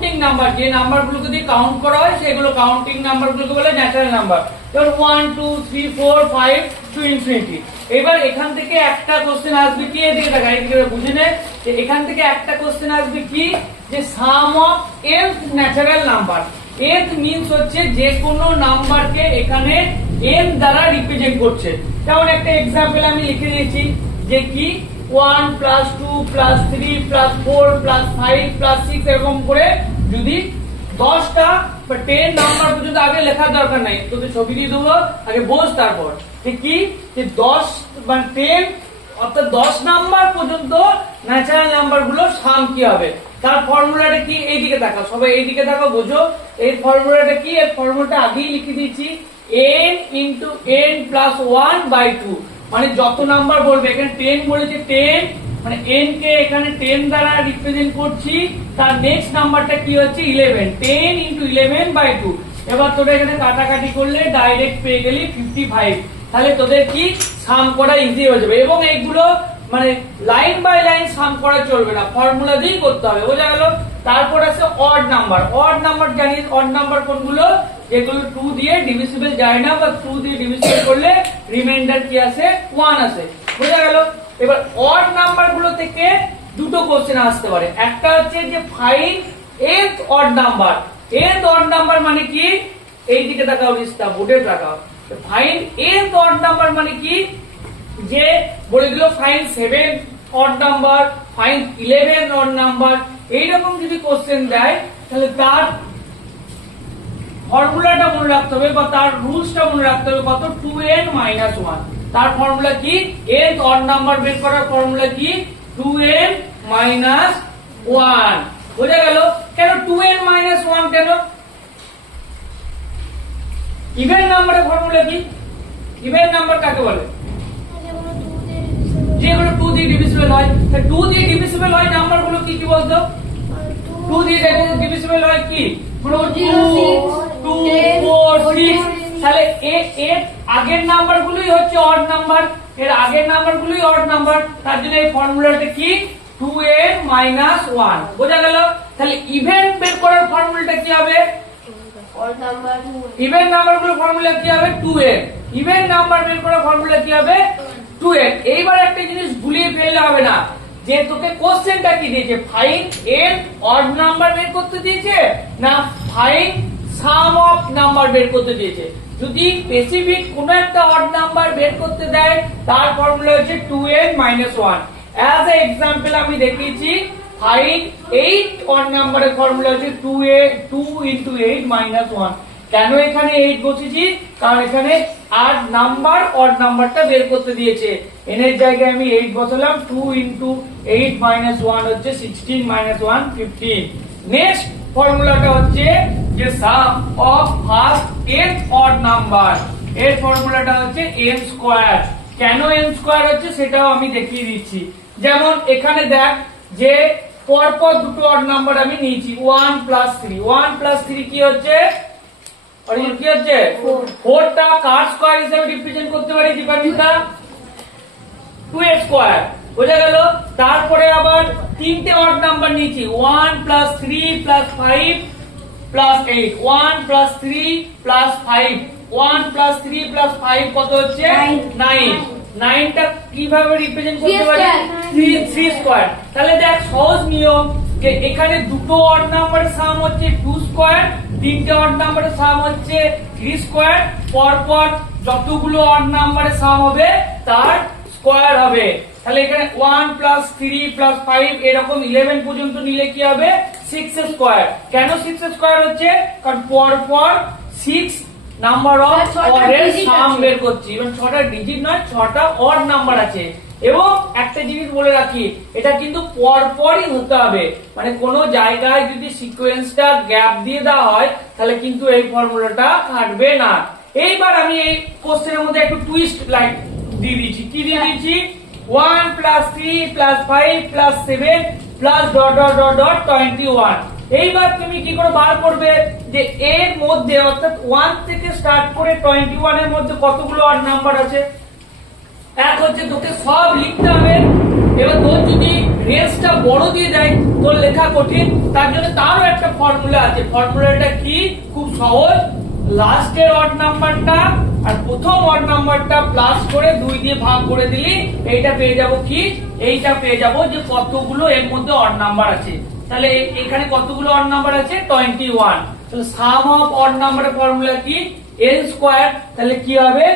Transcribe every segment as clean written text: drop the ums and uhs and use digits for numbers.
Counting number, যে নাম্বারগুলোকে দিয়ে count করা হয় সেগুলো কাউন্টিং নাম্বারগুলোকে বলে ন্যাচারাল নাম্বার। যেমন 1 2 3 4 5 টু ইনফিনিটি। এবার এখান থেকে একটা কোশ্চেন আসবে কি, এদিকে দেখা, এদিকে বুঝে নে, যে এখান থেকে একটা কোশ্চেন আসবে কি, যে sum of nth natural number. nth means হচ্ছে যে কোনো নাম্বারকে এখানে n দ্বারা রিপ্রেজেন্ট করছে। যেমন একটা এক্সাম্পল আমি লিখে দিয়েছি, যে কি 1 plus 2 plus 3 plus 4 plus 5 plus 6 এরকম করে যদি 10টা বা 10 নাম্বার পর্যন্ত আগে লেখার দরকার নাই, তোকে ছবি দিয়ে দেবো, আগে বোঝ। তারপর কি, যে 10 মানে 10 অর্থাৎ 10 নাম্বার পর্যন্ত ন্যাচারাল নাম্বার গুলো সাম কি হবে, তার ফর্মুলাটা কি, এইদিকে দেখো, সবাই এইদিকে দেখো, বোঝো। এই ফর্মুলাটা কি, এর ফর্মুলাটা আগেই লিখে দিয়েছি, n ইন্টু n প্লাস 1/2। মানে যত নাম্বার বলবে, এখানে 10 বলেছে, 10 মানে n কে এখানে 10 দ্বারা রিপ্রেজেন্ট করছি, তার নেক্সট নাম্বারটা কি হচ্ছে 11, 10 ইন্টু 11/2। এবার তোরা এখানে কাটাকাটি করলে ডাইরেক্ট পেয়ে গেলি 55। তাহলে তোদের কি সাম করা ইজি হয়ে যাবে। এবং এইগুলো মানে লাইন বাই লাইন সাম করা চলবে না, ফর্মুলা দিয়েই করতে হবে, বোঝা গেল। তারপর আছে অড নাম্বার। অড নাম্বার জানিস, অড নাম্বার কোনগুলো, যেগুলো 2 দিয়ে ডিভিজিবল যায় না, বা 2 দিয়ে ডিভিজিবল করলে রিমাইন্ডার কি আসে 1 আসে, বোঝা গেল। এবার অড নাম্বার গুলো থেকে দুটো কোশ্চেন আসতে পারে। একটা হচ্ছে যে find nth odd number. nth odd number মানে কি, এই দিকে তাকাও, লিস্টটা বোর্ডে তাকাও। ফাইন্ড nth অড নাম্বার মানে কি, যে বলে দিল find 7 odd number, find 11 odd number. এইরকম যদি কোশ্চেন দেয়, তাহলে তার ফর্মুলাটা মনে রাখতে হবে, বা তার রুলসটা মনে রাখতে হবে, কত 2n - 1। তার ফর্মুলা কি, nth অড নাম্বার বের করার ফর্মুলা কি 2n - 1। বোঝা গেল। কেন 2n - 1, কেন? ইভেন নাম্বারের ফর্মুলা কি, ইভেন নাম্বার কাকে বলে, যেগুলো 2 দিয়ে ডিভিজিবল হয়। 2 দিয়ে ডিভিজিবল হয় নাম্বারগুলো কি কি বলতো, 2 দিয়ে ডিভিজিবল হয় কি, 2 2 4 6। তাহলে এর আগের নাম্বারগুলোই হচ্ছে অড নাম্বার, এর আগের নাম্বারগুলোই অড নাম্বার, তার জন্য এই ফর্মুলাটা কি 2n - 1। বোঝা গেল। তাহলে ইভেন বের করার ফর্মুলাটা কি হবে, ইভেন নাম্বারগুলোর ফর্মুলা কি হবে 2n। ইভেন নাম্বার বের করার ফর্মুলা কি হবে 2n। এইবার একটা জিনিস ভুলিয়ে ফেললে হবে না, যে তোকে কোশ্চেনটা কি দিয়েছে, ফাইন্ড n অড নাম্বার বের করতে দিয়েছে, না ফাইন্ড সাম অফ নাম্বার বের করতে দিয়েছে। যদি স্পেসিফিক কোন একটা অড নাম্বার বের করতে দেয়, তার ফর্মুলা হচ্ছে 2n - 1। অ্যাজ এ एग्जांपल আমি দেখিয়েছি, ফাইন্ড 8 অড নাম্বারের ফর্মুলা হচ্ছে 2 ইনটু 8 - 1। কেন এখানে 8 বসেছি, কারণ এখানে 8 নাম্বার অড নাম্বারটা বের করতে দিয়েছে, n এর জায়গায় আমি 8 বসালাম। 2 ইনটু 8 - 1 হচ্ছে 16 - 1 15। নেক্সট ফর্মুলাটা হচ্ছে যে sum of first nth odd number, এর ফর্মুলাটা হচ্ছে n স্কয়ার। কেন n স্কয়ার হচ্ছে সেটাও আমি দেখিয়ে দিচ্ছি। যেমন এখানে দেখ, যে পরপর দুটো অড নাম্বার আমি নিয়েছি, 1 + 3। 1 + 3 কি হচ্ছে, অরিজিন কি হচ্ছে 4। টা কার স্কয়ার হিসেবে রিপ্রেজেন্ট করতে পারি, দীপান্বিতা 2a স্কয়ার। বোঝা গেল। তারপরে আবার তিনটে অড নাম্বার নিয়েছি, 1 + 3 + 5 + 8। 1 + 3 + 5, 1 + 3 + 5 কত হচ্ছে 9। 9টা কিভাবে রিপ্রেজেন্ট করতে পারি 3 স্কয়ার। তাহলে দেখ সহজ নিয়ম, যে এখানে দুটো অড নাম্বারের সাম হচ্ছে 2 স্কয়ার, তিনটে অড নাম্বারের সাম হচ্ছে 3 স্কয়ার। পরপর যতগুলো অড নাম্বারের সাম হবে তার স্কয়ার হবে। তাহলে এখানে 1 + 3 + 5 এরকম 11 পর্যন্ত নিলে কি হবে 6 স্কয়ার। কেন 6 স্কয়ার হচ্ছে, কারণ পরপর 6 নাম্বার অফ অডের সাম বের করছি, এবং 6টা ডিজিট নয়, 6টা অড নাম্বার আছে। এবং একটা জিনিস বলে রাখি, এটা কিন্তু পরপরই হতে হবে, মানে কোন জায়গায় যদি সিকোয়েন্সটা গ্যাপ দিয়ে দেওয়া হয়, তাহলে কিন্তু এই ফর্মুলাটা খাটবে না। এইবার আমি এই কোশ্চেনের মধ্যে একটু টুইস্ট লাইন দিয়ে দিচ্ছি। কি দিয়ে দিচ্ছি, 1 + 3 + 5 + 7 + ... 21। এইবার তুমি কি করে বার করবে, যে এর মধ্যে অর্থাৎ 1 থেকে স্টার্ট করে 21 এর মধ্যে কতগুলো অড নাম্বার আছে। এক হচ্ছে তোকে সব লিখতে হবে। এবার তোর যদি রেঞ্জটা বড় দিয়ে দেয় তোর লেখা কঠিন, তার জন্য তারও একটা ফর্মুলা আছে। ফর্মুলাটা কি? খুব সহজ, লাস্টের অড নাম্বারটা আর প্রথম অড নাম্বারটা প্লাস করে 2 দিয়ে ভাগ করে দিলি এইটা পেয়ে যাব কি? এইটা পেয়ে যাব যে কতগুলো এর মধ্যে অড নাম্বার আছে। তাহলে এখানে কতগুলো অড নাম্বার আছে? 21। তাহলে সাম অফ অড নাম্বারের ফর্মুলা কি? n square. তাহলে কি হবে?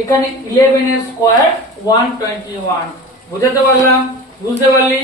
এখানে 11 এর স্কয়ার 121। বুঝাতে পারলাম? বুঝতে পারলি?